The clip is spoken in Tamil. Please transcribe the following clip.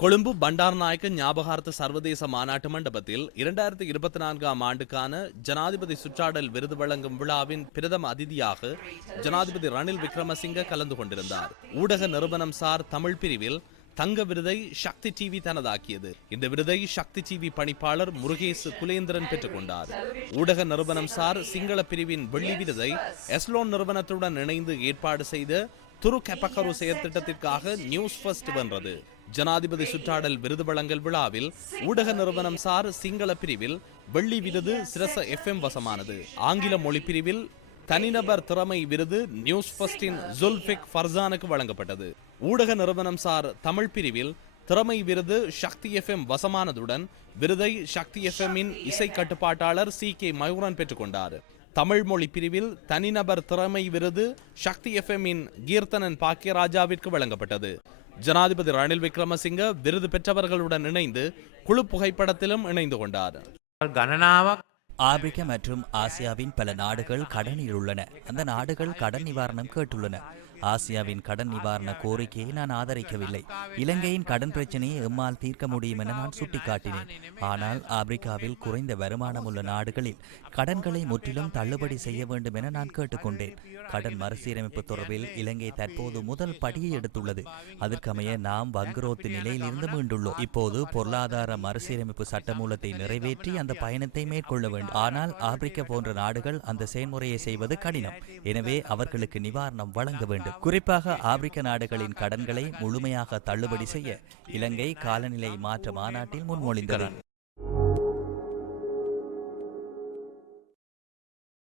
கொழும்பு பண்டாரநாயக்க ஞாபகார்த்த சர்வதேச மாநாட்டு மண்டபத்தில் இரண்டாயிரத்தி இருபத்தி நான்காம் ஆண்டுக்கான ஜனாதிபதி சுற்றாடல் விருது வழங்கும் விழாவின் பிரதம அதிதியாக ஜனாதிபதி ரணில் விக்ரமசிங்க கலந்து கொண்டிருந்தார். ஊடக நிறுவனம் சார் தமிழ் பிரிவில் தங்க விருதை சக்தி டிவி தனதாக்கியது. இந்த விருதை சக்தி டிவி பணிப்பாளர் முருகேசு குலேந்திரன் பெற்றுக்கொண்டார் ஊடக நிறுவனம் சார் சிங்கள பிரிவின் வெள்ளி விருதை எஸ்லோன் நிறுவனத்துடன் இணைந்து ஏற்பாடு செய்த துரு கெப்பக்கரு செயற்திட்டத்திற்காக நியூஸ் ஃபர்ஸ்ட் வென்றது. ஜனாதிபதி சுற்றாடல் விருது வழங்கல் விழாவில் ஊடக நிறுவனம் சார் சிங்கள பிரிவில் வெள்ளி விருது சிரச எஃப்எம் வசமானது. ஆங்கில மொழி பிரிவில் தனிநபர் திறமை விருது நியூஸ் ஃபர்ஸ்டின் ஜுல்ஃபிக் ஃபர்சானுக்கு வழங்கப்பட்டது. ஊடக நிறுவனம் சார் தமிழ் பிரிவில் திறமை விருது சக்தி எஃப்எம் வசமானதுடன் விருதை சக்தி எஃப்எம்மின் இசை கட்டுப்பாட்டாளர் சி கே மயூரன் பெற்றுக்கொண்டார் தமிழ் மொழி பிரிவில் தனிநபர் திறமை விருது சக்தி எஃப்எம்மின் கீர்த்தனன் பாக்கியராஜாவிற்கு வழங்கப்பட்டது. ஜனாதிபதி ரணில் விக்ரமசிங்க விருது பெற்றவர்களுடன் இணைந்து குழு புகைப்படத்திலும் இணைந்து கொண்டார். கணனாவக் ஆப்பிரிக்க மற்றும் ஆசியாவின் பல நாடுகள் கடனில் உள்ளன. அந்த நாடுகள் கடன் நிவாரணம் கேட்டுள்ளன. ஆசியாவின் கடன் நிவாரண கோரிக்கையை நான் ஆதரிக்கவில்லை. இலங்கையின் கடன் பிரச்சனையை எம்மால் தீர்க்க முடியும் என நான் சுட்டிக்காட்டினேன். ஆனால் ஆப்பிரிக்காவில் குறைந்த வருமானம் உள்ள நாடுகளில் கடன்களை முற்றிலும் தள்ளுபடி செய்ய வேண்டும் என நான் கேட்டுக்கொண்டேன். கடன் மறுசீரமைப்பு தொடர்பில் இலங்கை தற்போது முதல் படியை எடுத்துள்ளது. அதற்கமைய நாம் வங்குரோத்து நிலையிலிருந்து மீண்டுள்ளோம். இப்போது பொருளாதார மறுசீரமைப்பு சட்டமூலத்தை நிறைவேற்றி அந்த பயணத்தை மேற்கொள்ள வேண்டும். ஆனால் ஆப்பிரிக்கா போன்ற நாடுகள் அந்த செயல்முறையை செய்வது கடினம். எனவே அவர்களுக்கு நிவாரணம் வழங்க வேண்டும். வேண்டும் குறிப்பாக ஆப்பிரிக்க நாடுகளின் கடன்களை முழுமையாக தள்ளுபடி செய்ய இலங்கை காலநிலை மாற்ற மாநாட்டில் முன்மொழிந்தது.